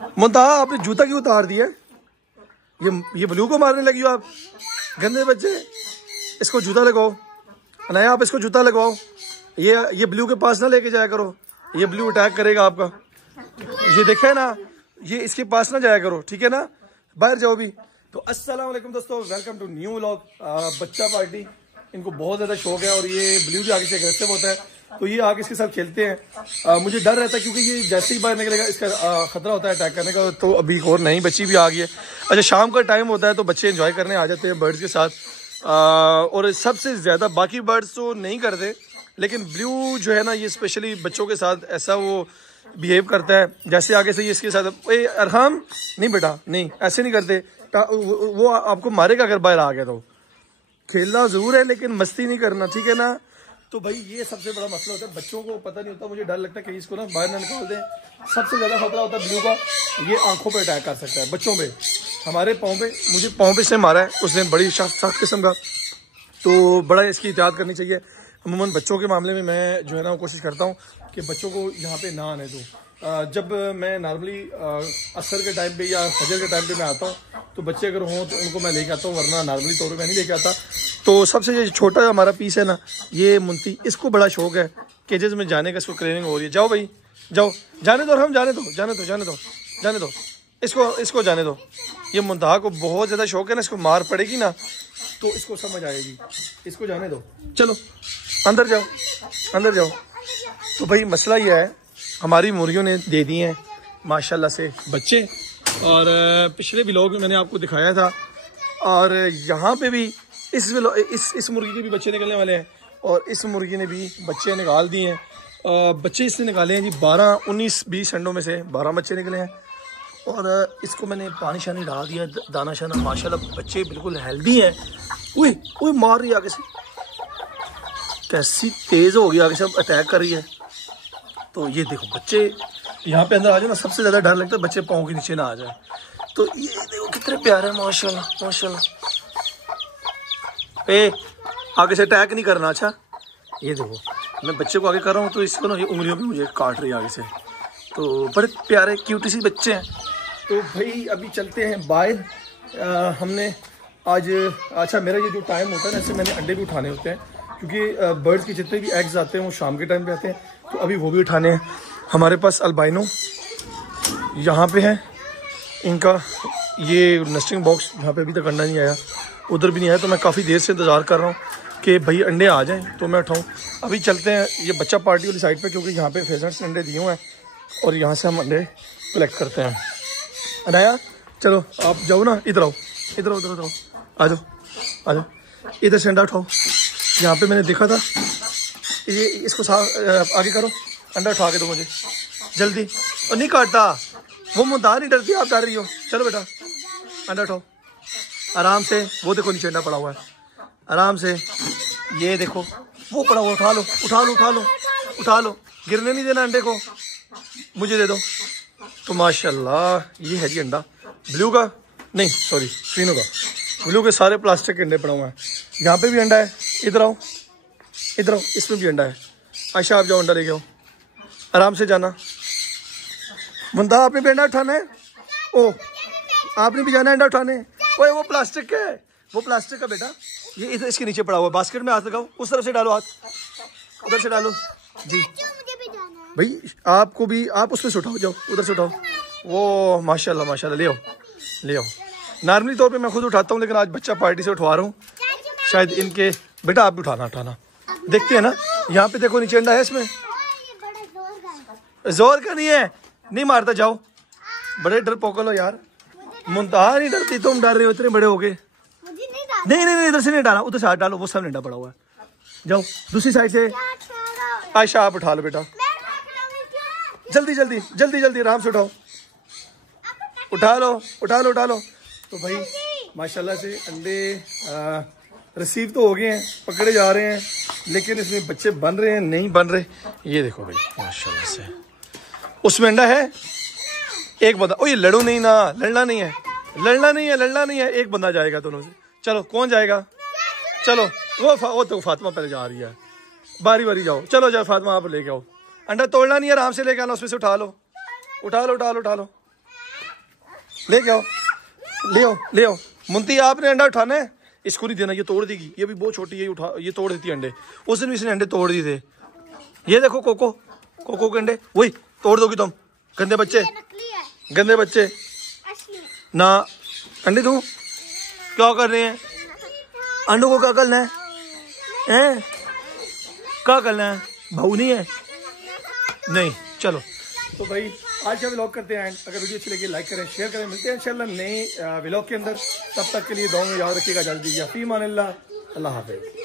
मुंतहा आपने जूता क्यों उतार दिया? ये ब्लू को मारने लगी हो आप, गंदे बच्चे। इसको जूता लगाओ अनाया, आप इसको जूता लगवाओ। ये ब्लू के पास ना लेके जाया करो, ये ब्लू अटैक करेगा आपका। ये देखे ना, ये इसके पास ना जाया करो, ठीक है ना, बाहर जाओ भी। तो अस्सलाम वालेकुम दोस्तों, वेलकम टू न्यू व्लॉग। बच्चा पार्टी, इनको बहुत ज़्यादा शौक है और ये ब्लू भी आगे से अग्रेसिव होता है, तो ये आगे इसके साथ खेलते हैं। मुझे डर रहता है क्योंकि ये जैसे ही बाहर निकलेगा इसका खतरा होता है अटैक करने का। तो अभी एक और नई बच्ची भी आ गई है। अच्छा, शाम का टाइम होता है तो बच्चे एंजॉय करने आ जाते हैं बर्ड्स के साथ। और सबसे ज़्यादा बाकी बर्ड्स तो नहीं करते, लेकिन ब्लू जो है ना, ये स्पेशली बच्चों के साथ ऐसा वो बिहेव करता है जैसे आगे से ये इसके साथ। ए अरहम, नहीं बेटा नहीं, ऐसे नहीं करते। वो आपको मारेगा अगर बाहर आ गया तो। खेलना ज़रूर है लेकिन मस्ती नहीं करना, ठीक है ना। तो भाई ये सबसे बड़ा मसला होता है, बच्चों को पता नहीं होता। मुझे डर लगता है कि इसको ना बाहर ना निकाल दें। सबसे ज़्यादा खतरा होता है ब्लू का, ये आंखों पे अटैक कर सकता है, बच्चों पे। हमारे पाँव पे, मुझे पाँव पे से मारा है उस दिन, बड़ी सख्त किस्म का। तो बड़ा इसकी एहतियात करनी चाहिए। अमूमन बच्चों के मामले में मैं जो है ना कोशिश करता हूँ कि बच्चों को यहाँ पे ना आने दूँ। जब मैं नॉर्मली असर के टाइम पे या फजर के टाइम पे मैं आता हूँ तो बच्चे अगर हों तो उनको मैं लेके आता हूँ, वरना नॉर्मली तौर पे मैं नहीं लेके आता। तो सबसे ये छोटा हमारा पीस है ना, ये मुंती, इसको बड़ा शौक है केजेस में जाने का, इसको क्रेविंग हो रही है। जाओ भाई जाओ, जाने दो, हम जाने दो, जाने दो, जाने दो, जाने दो, इसको जाने दो। ये मुंतहा को बहुत ज़्यादा शौक है ना, इसको मार पड़ेगी ना तो इसको समझ आएगी। इसको जाने दो, चलो अंदर जाओ, अंदर जाओ। तो भाई मसला ये है, हमारी मुर्गियों ने दे दिए हैं माशाल्लाह से बच्चे, और पिछले व्लॉग में मैंने आपको दिखाया था। और यहाँ पे भी इस मुर्गी के भी बच्चे निकलने वाले हैं, और इस मुर्गी ने भी बच्चे निकाल दिए हैं। बच्चे इसने निकाले हैं जी 12, 19, 20 अंडों में से 12 बच्चे निकले हैं। और इसको मैंने पानी शानी डाल दिया, दाना शाना, माशाल्लाह बच्चे बिल्कुल हेल्दी हैं। ओए मार रही है आगे से, कैसी तेज़ हो गई, आगे से अटैक कर रही है। तो ये देखो बच्चे यहाँ पे अंदर आ जाए ना, सबसे ज़्यादा डर लगता है बच्चे पाँव के नीचे ना आ जाए। तो ये देखो कितने प्यारे हैं, माशाल्लाह माशाल्लाह। आगे से अटैक नहीं करना। अच्छा ये देखो, मैं बच्चे को आगे कर रहा हूँ तो इसको ना ये उंगलियों पे मुझे काट रही है आगे से। तो बड़े प्यारे क्यूटी सी बच्चे हैं। तो भाई अभी चलते हैं बाहर। हमने आज, अच्छा मेरा ये जो टाइम होता है ना, ऐसे मैंने अंडे भी उठाने होते हैं क्योंकि बर्ड्स के जितने भी एग्स आते हैं वो शाम के टाइम पे आते हैं, तो अभी वो भी उठाने हैं। हमारे पास अल्बाइनो यहाँ पे है, इनका ये नेस्टिंग बॉक्स, यहाँ पे अभी तक अंडा नहीं आया, उधर भी नहीं आया। तो मैं काफ़ी देर से इंतज़ार कर रहा हूँ कि भाई अंडे आ जाएं तो मैं उठाऊँ। अभी चलते हैं ये बच्चा पार्टी वाली साइड पे, क्योंकि यहाँ पे फेजेंट्स ने अंडे दिए हुए हैं और यहाँ से हम अंडे कलेक्ट करते हैं। अनाया चलो आप जाओ ना, इधर आओ, इधर उधर आओ, आ जाओ आ जाओ, इधर से अंडा उठाओ। यहाँ पे मैंने देखा था, ये इसको साफ आगे करो, अंडा उठा के दो मुझे जल्दी। और नहीं काटता वो, मुंतहा नहीं डरती, आप डर रही हो। चलो बेटा अंडा उठाओ आराम से। वो देखो नीचे अंडा पड़ा हुआ है, आराम से। ये देखो वो पड़ा हुआ, उठा लो उठा लो उठा लो उठा लो, गिरने नहीं देना अंडे को, मुझे दे दो। तो माशाल्लाह ये है जी अंडा ब्लू का, नहीं सॉरी फिनो का। ब्लू के सारे प्लास्टिक के अंडे पड़े हुए हैं। यहाँ पे भी अंडा है, इधर आओ इधर आओ, इसमें भी अंडा है। आयशा आप जाओ अंडा लेके आओ, आराम से जाना। मुंतहा आपने भी अंडा उठाना है? ओ आपने भी जाना है अंडा उठाने? ओए वो प्लास्टिक है, वो प्लास्टिक का बेटा, ये इधर इसके नीचे पड़ा हुआ है। बास्केट में हाथ लगाओ, उस तरफ से डालो हाथ, उधर से डालो जी। भाई आपको भी, आप उसमें से उठाओ, जाओ उधर से उठाओ। वो माशाल्लाह माशाल्लाह, ले आओ ले आओ। नॉर्मली तौर पे मैं खुद उठाता हूँ, लेकिन आज बच्चा पार्टी से उठवा रहा हूँ, शायद इनके। बेटा आप भी उठाना, देखते हैं ना। यहाँ पे देखो नीचे अंडा है, इसमें जोर का नहीं है, नहीं मारता। जाओ, बड़े डर पोकल हो यार। मुंतहा नहीं डरती, तुम डर रहे हो, इतने बड़े हो गए। नहीं इधर से नहीं डाला, उधर से हाथ डालो, वो सब अंडा पड़ा हुआ है। जाओ दूसरी साइड से। आयशा आप उठा लो बेटा, जल्दी जल्दी जल्दी जल्दी, आराम से उठाओ, उठा लो उठा लो उठा लो। तो भाई माशाल्लाह से अंडे रिसीव तो हो गए हैं, पकड़े जा रहे हैं, लेकिन इसमें बच्चे बन रहे हैं नहीं बन रहे। ये देखो भाई माशाल्लाह से, उसमें अंडा है। एक बंदा, ओ ये लड़ो नहीं ना, लड़ना नहीं है, लड़ना नहीं है, लड़ना नहीं है। एक बंदा जाएगा दोनों से। चलो कौन जाएगा? चलो वो तो फातिमा पहले जा रही है, बारी बारी जाओ। चलो जाओ फातिमा, आप लेके आओ। अंडा तोड़ना नहीं है, आराम से लेके आना, उसमें से उठा लो उठा लो उठा लो उठा लो। लेके आओ, ले आओ। मुंती आपने अंडा उठाना है, इसको नहीं देना, ये तोड़ देगी, ये भी बहुत छोटी है, ये तोड़ देती है अंडे। उस दिन भी इसने अंडे तोड़ दिए थे। ये देखो कोको के अंडे, वही तोड़ दोगी तुम, गंदे बच्चे, गंदे बच्चे ना। अंडे तू क्या कर रहे हैं? अंडों को क्या करना है? क्या करना है? भाऊ नहीं है? नहीं, चलो तो भाई आज का व्लॉग करते हैं। अगर वीडियो अच्छी लगी लाइक करें, शेयर करें। मिलते हैं इंशाल्लाह नए व्लॉग के अंदर। तब तक के लिए दुआ में याद रखिएगा। जल्दी या फी मान अल्लाह हाफिज़।